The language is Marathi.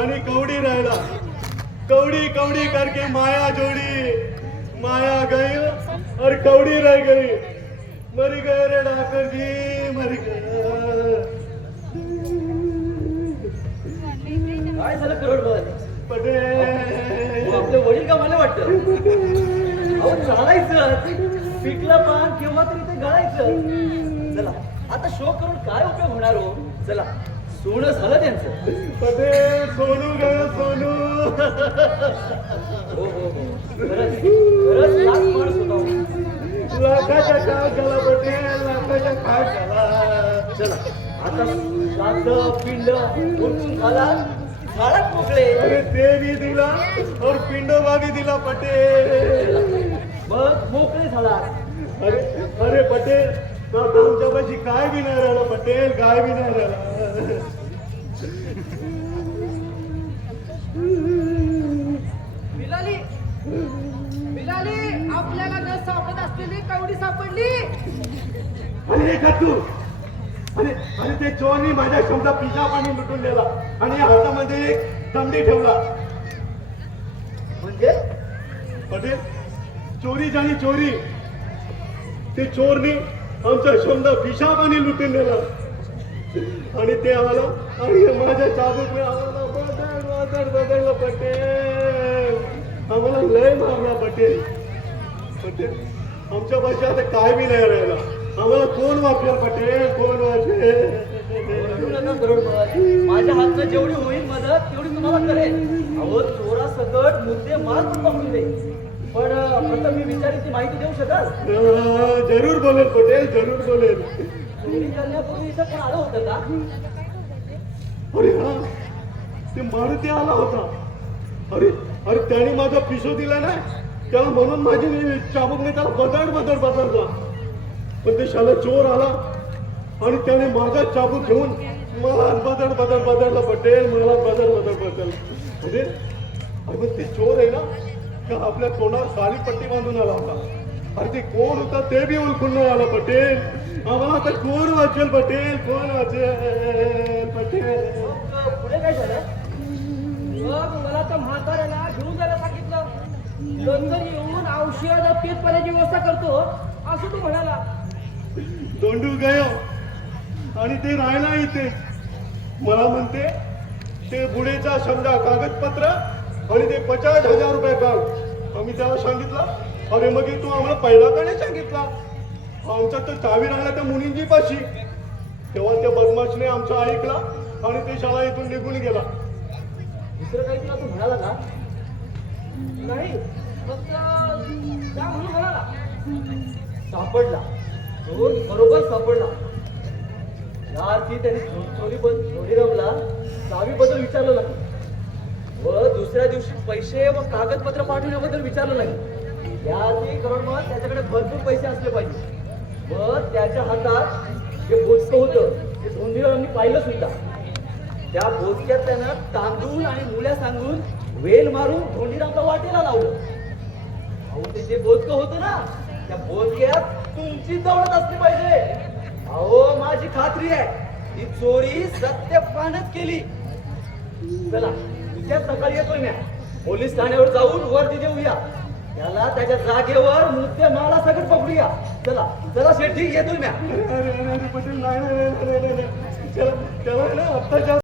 आणि कवडी राहिला. कवडी कवडी करके माया जोड़ी. माया गई और कवडी रह गई. मरी गए रे डॉक्टर जी मरी काय झालं करोडवर पटेल आपले वडील का मला वाटतं? अहो चालायचं. पिकलं पान किंवा तरी ते गळायचं. चला आता शो करून काय उपयोग होणार हो? चला. सोनं झालं त्यांचं. पटेल सोनू गयो सोनू. हो हो हो. खरंच खरंच लाख माणूस होता हो. लाखाच्या खाट झाला लाखाच्या झाला चला आता झाला. झाडात मोकळे अरे ते दिला और पिंडोबा दिला पटेल मग मोकळे झाला. अरे अरे पटेल तो आता आमच्यापाशी काय बी नाही राहिला पटेल काय बी नाही राहिला बिलाली बिलाली आपल्याला न सापडत असलेली कवडी सापडली. आणि हे तू अरे अरे ते चोरनी माझ्या शब्दा पिझ्झा पाणी लुटून दिला आणि हातामध्ये एक दमडी ठेवला. म्हणजे? पटेल चोरी झाली चोरी. ते चोरनी आमचा शब्द पिशा पाणी लुटून दिला. आणि ते आला आणि माझ्या चाबूकने आम्हाला बदल बदल बदललं पटेल. आम्हाला लय मारला पटेल. पटेल. आमच्या भाषा आता काय बी नाही राहिला. आम्हाला कोण वाचेल पटेल? कोण वाचेल गरुडवर. माझ्या हातनं जेवढी होईल मदत तेवढी तुम्हाला करेल. अहो चोरा सकट मुद्दे माल पण पकडून दे. पण प्रथम मी विचारित माहिती देऊ शकाल? जरूर बोलेल पटेल जरूर बोलेल. अरे हा ते मारुती आला होता. अरे अरे त्याने माझा पिसो दिला ना? त्याला म्हणून माझी मी चाबूकने त्याला बदड बदड बदलला पण ते शाला चोर आला आणि त्याने माझा चाबूक घेऊन मला बदड बदड बदलला पटेल मला बदड बदड बदल म्हणजे अरे ते चोर आहे ना? का आपल्या तोंडावर काळी पट्टी बांधून आला होता? अरे ते कोण होता? ते बी ओळखून नाही आला पटेल. आम्हाला आता कोण वाचेल पटेल? कोण वाचेल पटेल? पुढे काय झालं? मग मला तर म्हाताऱ्याला घेऊन जायला सांगितलं. येऊन औषध पीत पाण्याची व्यवस्था करतो असं तू म्हणाला. दोंडू गयो. आणि ते राहिला इथे. मला म्हणते ते बुडेचा समजा कागदपत्र आणि ते पचास हजार रुपये काम आम्ही त्याला सांगितलं अरे मग तू आम्हाला पहिला का नाही सांगितला? आमचा तर चावी राहिला त्या मुनींची पाशी तेव्हा त्या बदमाशने आमचा ऐकला आणि ते शाळा इथून निघून गेला. दुसरं काही तुला तू म्हणाला का? नाही फक्त त्या म्हणून म्हणाला. सापडला. बरोबर सापडला. या अर्थी त्याने चोरी चोरी रमला चावीबद्दल विचारलं नाही. व दुसऱ्या दिवशी पैसे व कागदपत्र पाठवण्याबद्दल विचारलं नाही. या अर्थी करोडमत त्याच्याकडे भरपूर पैसे असले पाहिजे. व त्याच्या हातात जे बोचकं होतं ते धोंडीरावांनी पाहिलं सुद्धा. त्या बोचक्यात त्यानं तांदूळ आणि मुल्या सांगून वेल मारून धोंडीरामला वाटेला लावलं. अहो ते जे बोधक होतं ना त्या भोजक्यात तुमची दौडत असली पाहिजे. अहो माझी खात्री आहे ही चोरी सत्यपानच केली. चला उद्या सकाळी येतोय म्या पोलीस ठाण्यावर जाऊन वर्दी देऊया. त्याला त्याच्या जागेवर मुद्दे माला सगळं पकडूया चला चला शेठ येतो येतोय म्या अरे अरे अरे पटेल नाही नाही नाही नाही, नाही नाही. त्याला त्याला आहे ना आत्ताच्या